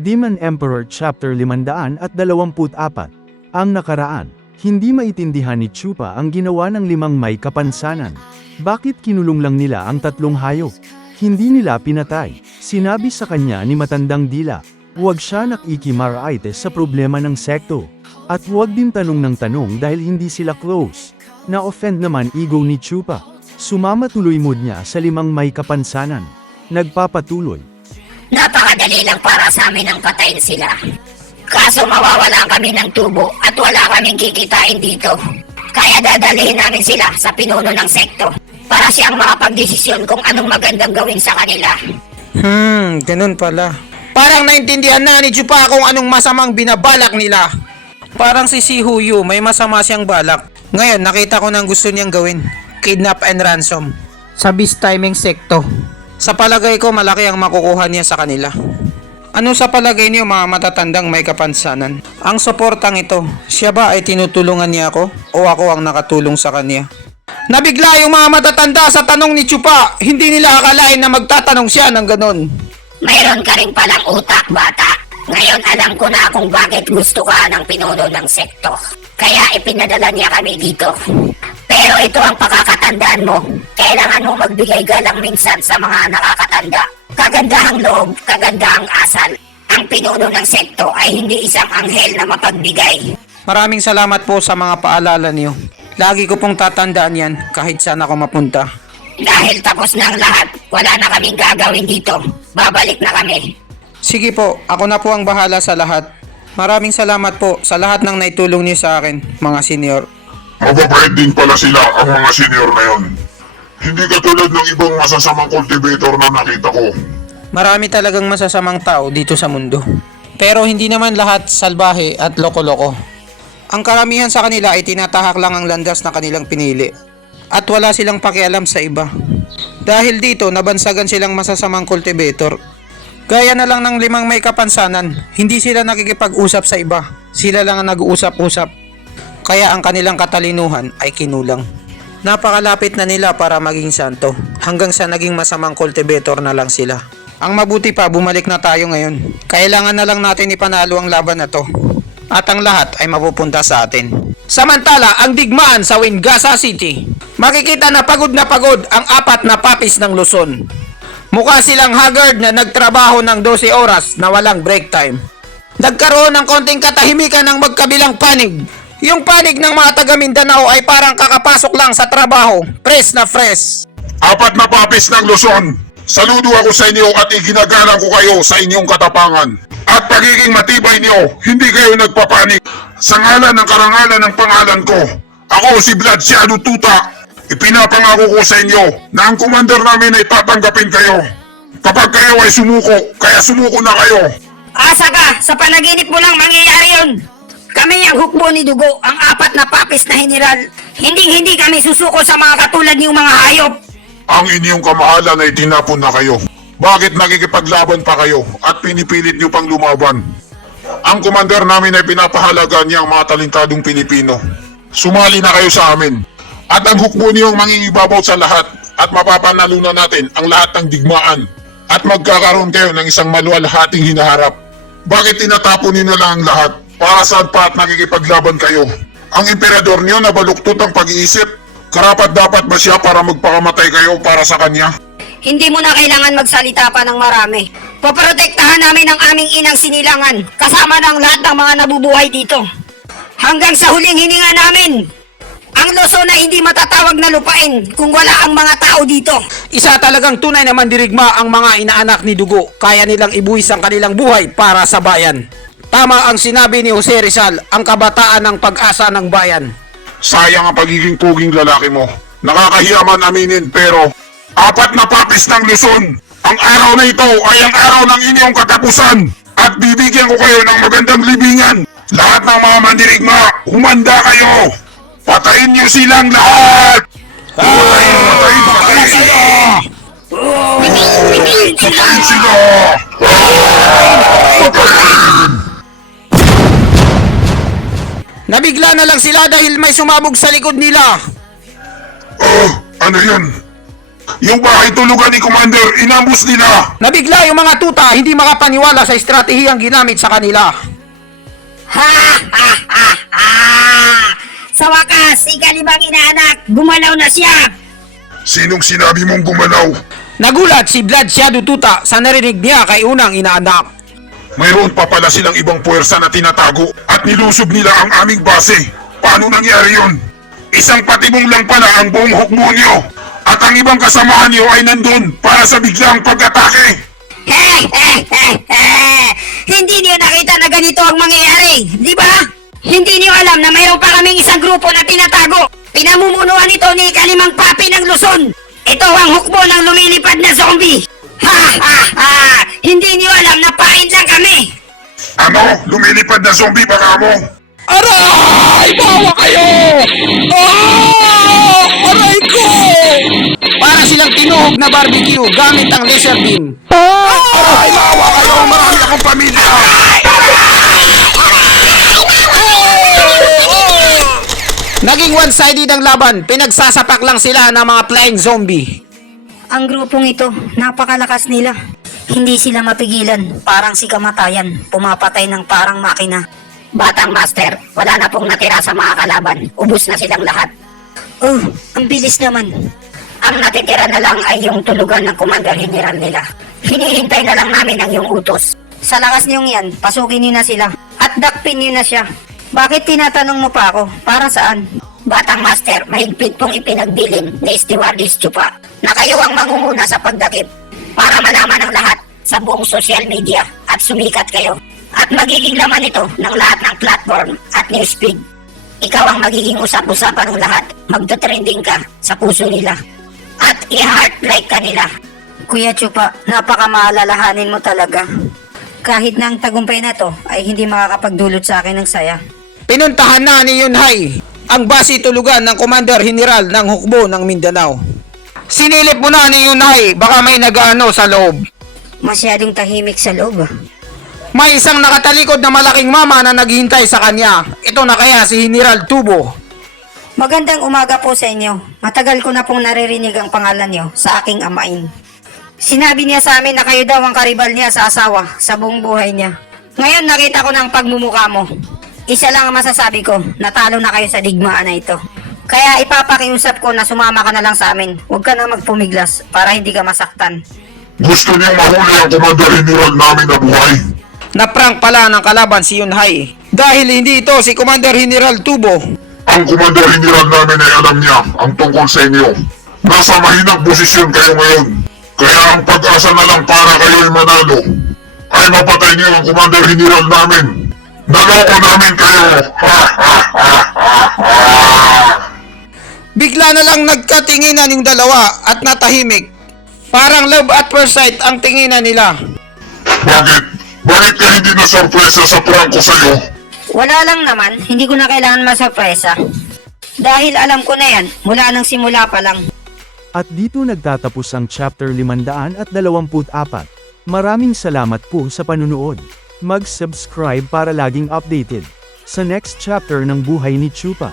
Demon Emperor Chapter 524. Ang nakaraan. Hindi maitindihan ni Chupa ang ginawa ng 5 may kapansanan. Bakit kinulong lang nila ang 3 hayop? Hindi nila pinatay. Sinabi sa kanya ni Matandang Dila, huwag siya nakikimaraites sa problema ng sekto. At huwag din tanong ng tanong dahil hindi sila close. Na-offend naman ego ni Chupa. Sumama tuloy mood niya sa 5 may kapansanan. Nagpapatuloy. Napakadali lang para sa amin ang patayin sila. Kaso mawawalan kami ng tubo at wala kaming kikitain dito. Kaya dadalhin namin sila sa pinuno ng sekto para siyang makapagdesisyon kung anong magandang gawin sa kanila. Ganun pala. Parang naintindihan na ni Chupa kung anong masamang binabalak nila. Parang si Huyu may masama siyang balak. Ngayon nakita ko ng gusto niyang gawin. Kidnap and ransom. Sa beast timing sekto. Sa palagay ko malaki ang makukuha niya sa kanila. Ano sa palagay niyo mga matatandang may kapansanan? Ang suportang ito, siya ba ay tinutulungan niya ako o ako ang nakatulong sa kanya? Nabigla yung mga matatanda sa tanong ni Chupa. Hindi nila akalain na magtatanong siya ng ganon. Mayroon ka rin palang utak, bata. Ngayon alam ko na kung bakit gusto ka ng pinuno ng sekto. Kaya ipinadala niya kami dito. Pero ito ang pakakatandaan mo. Kailangan mo magbigay galang minsan sa mga nakakatanda. Kagandahang loob, kagandahang asal. Ang pinuno ng sekto ay hindi isang anghel na mapagbigay. Maraming salamat po sa mga paalala niyo. Lagi ko pong tatandaan yan kahit saan ako mapunta. Dahil tapos na ang lahat, wala na kaming gagawin dito. Babalik na kami. Sige po, ako na po ang bahala sa lahat. Maraming salamat po sa lahat ng naitulong niyo sa akin, mga senior. Mababait din pala sila ang mga senior na yon. Hindi katulad ng ibang masasamang cultivator na nakita ko. Marami talagang masasamang tao dito sa mundo. Pero hindi naman lahat salbahe at loko-loko. Ang karamihan sa kanila ay tinatahak lang ang landas na kanilang pinili. At wala silang pakialam sa iba. Dahil dito, nabansagan silang masasamang cultivator. Gaya na lang ng 5 may kapansanan, hindi sila nakikipag-usap sa iba. Sila lang ang nag-uusap-usap. Kaya ang kanilang katalinuhan ay kinulang. Napakalapit na nila para maging santo, hanggang sa naging masamang cultivator na lang sila. Ang mabuti pa, bumalik na tayo ngayon. Kailangan na lang natin ipanalo ang laban na to. At ang lahat ay mapupunta sa atin. Samantala, ang digmaan sa Wingasa City. Makikita na pagod ang 4 na papis ng Luzon. Mukha silang haggard na nagtrabaho ng 12 oras na walang break time. Nagkaroon ng konting katahimikan ng magkabilang panig. Yung panig ng mga taga Mindanao ay parang kakapasok lang sa trabaho. Fresh na fresh. 4 na papis ng Luzon. Saludo ako sa inyo at iginagalang ko kayo sa inyong katapangan. At pagiging matibay niyo, hindi kayo nagpapanik. Sa ngalan ng karangalan ng pangalan ko, ako si Vlad Tuta. Ipinapangako ko sa inyo na ang commander namin ay tatanggapin kayo. Kapag kayo ay sumuko, kaya sumuko na kayo. Asa ka, sa panaginip mo lang mangyayari yun. Kami ang hukbo ni Dugo, ang 4 na papis na general. Hindi kami susuko sa mga katulad niyong mga hayop. Ang inyong kamahalan ay tinapon na kayo. Bakit nakikipaglaban pa kayo at pinipilit niyo pang lumaban? Ang commander namin ay pinapahalaga niya ang mga talentadong Pilipino. Sumali na kayo sa amin. At ang hukbo niyong mangingibabaw sa lahat at mapapanalunan natin ang lahat ng digmaan. At magkakaroon kayo ng isang maluwalhating hinaharap. Bakit tinatapon niyo na lang ang lahat? Para saan pa at nakikipaglaban kayo? Ang emperador niyo na baluktot ang pag-iisip. Karapat dapat ba siya para magpakamatay kayo para sa kanya? Hindi mo na kailangan magsalita pa ng marami. Poprotektahan namin ang aming inang sinilangan, kasama ng lahat ng mga nabubuhay dito. Hanggang sa huling hininga namin, ang Luzon na hindi matatawag na lupain kung wala ang mga tao dito. Isa talagang tunay na mandirigma ang mga inaanak ni Dugo. Kaya nilang ibuwis ang kanilang buhay para sa bayan. Tama ang sinabi ni Jose Rizal, ang kabataan ng pag-asa ng bayan. Sayang ang pagiging puging lalaki mo. Nakakahiya man aminin pero 4 na papis ng Luzon. Ang araw na ito ay ang araw ng inyong katapusan. At bibigyan ko kayo ng magandang libingan. Lahat ng mga mandirigma, humanda kayo. Patayin niyo silang lahat. Patayin sila. Patayin sila. Nabigla na lang sila dahil may sumabog sa likod nila. Ano yan? Yung bahay tulugan ni Commander, inambus nila! Nabigla yung mga tuta, hindi makapaniwala sa estratehiyang ginamit sa kanila. Ha ha ha ha! Sa wakas, ikalimang inaanak, gumalaw na siya! Sinong sinabi mong gumalaw? Nagulat si Vlad Shadow Tuta sa narinig niya kay unang inaanak. Mayroon pa pala silang ibang puwersa na tinatago at nilusob nila ang aming base. Paano nangyari yun? Isang patibong lang pala ang buong hukbo niyo at ang ibang kasamahan niyo ay nandun para sa biglang pag-atake. Hindi niyo nakita na ganito ang mangyayari, di ba? Hindi niyo alam na mayroon pa kaming isang grupo na tinatago. Pinamumunuan ito ni Kalimang Papi ng Luzon. Ito ang hukbo ng lumilipad na zombie. Ha ha ha! Hindi niyo alam na pain lang kami. Ano? Lumilipad na zombie baka mo? Aray! Bawa kayo! Aray ko! Para silang tinuhog na barbecue gamit ang laser beam. Aray! Maawa kayo! Marami akong pamilya! Naging one-sided ang laban, pinagsasapak lang sila ng mga flying zombie. Ang grupong ito, napakalakas nila. Hindi sila mapigilan, parang si kamatayan, pumapatay ng parang makina. Batang Master, wala na pong natira sa mga kalaban. Ubus na silang lahat. Oh, ang bilis naman. Ang natitira na lang ay yung tulugan ng Commander General nila. Hinihintay na lang namin ang yung utos. Sa lakas niyong yan, pasukin niyo na sila. At dakpin niyo na siya. Bakit tinatanong mo pa ako? Para saan? Batang Master, mahigpit pong ipinagbilin ni Stewardess Chupa na kayo ang mangunguna sa pagdakip para malaman ng lahat sa buong social media at sumikat kayo. At magiging laman ito ng lahat ng platform at newsfeed. Ikaw ang magiging usap-usapan ng lahat. Magta-trending ka sa puso nila. At i-heart like ka nila. Kuya Chupa, napakamaalalahanin mo talaga. Kahit na ang tagumpay na to ay hindi makakapagdulot sa akin ng saya. Pinuntahan na ni Yunhay ang base tulugan ng Commander General ng Hukbo ng Mindanao. Sinilip mo na ni Yunhay, baka may nag-ano sa loob. Masyadong tahimik sa loob. May isang nakatalikod na malaking mama na naghihintay sa kanya. Ito na kaya si General Tubo. Magandang umaga po sa inyo. Matagal ko na pong naririnig ang pangalan niyo sa aking amain. Sinabi niya sa amin na kayo daw ang karibal niya sa asawa sa buong buhay niya. Ngayon nakita ko ng pagmumukha mo. Isa lang ang masasabi ko, natalo na kayo sa digmaan na ito. Kaya ipapakiusap ko na sumama ka na lang sa amin. Huwag ka na magpumiglas para hindi ka masaktan. Gusto niyong mahuli ang Commander General namin na buhay? Naprank pala ng kalaban si Yunhay. Dahil hindi ito si Commander General Tubo. Ang Commander General namin ay alam niya ang tungkol sa inyo. Nasa mahinang posisyon kayo ngayon. Kaya ang pag-asa na lang para kayo'y manalo ay mapatay niyo ang Commander General namin. Naloko namin kayo! Ha ha ha ha ha! Bigla na lang nagkatinginan yung dalawa at natahimik. Parang love at first sight ang tinginan nila. Bakit? Bakit ka hindi na sorpresa sa prank ko sa'yo? Wala lang naman, hindi ko na kailangan masurpresa. Dahil alam ko na yan, mula nang simula pa lang. At dito nagtatapos ang chapter 524. Maraming salamat po sa panunood. Mag-subscribe para laging updated sa next chapter ng buhay ni Chupa.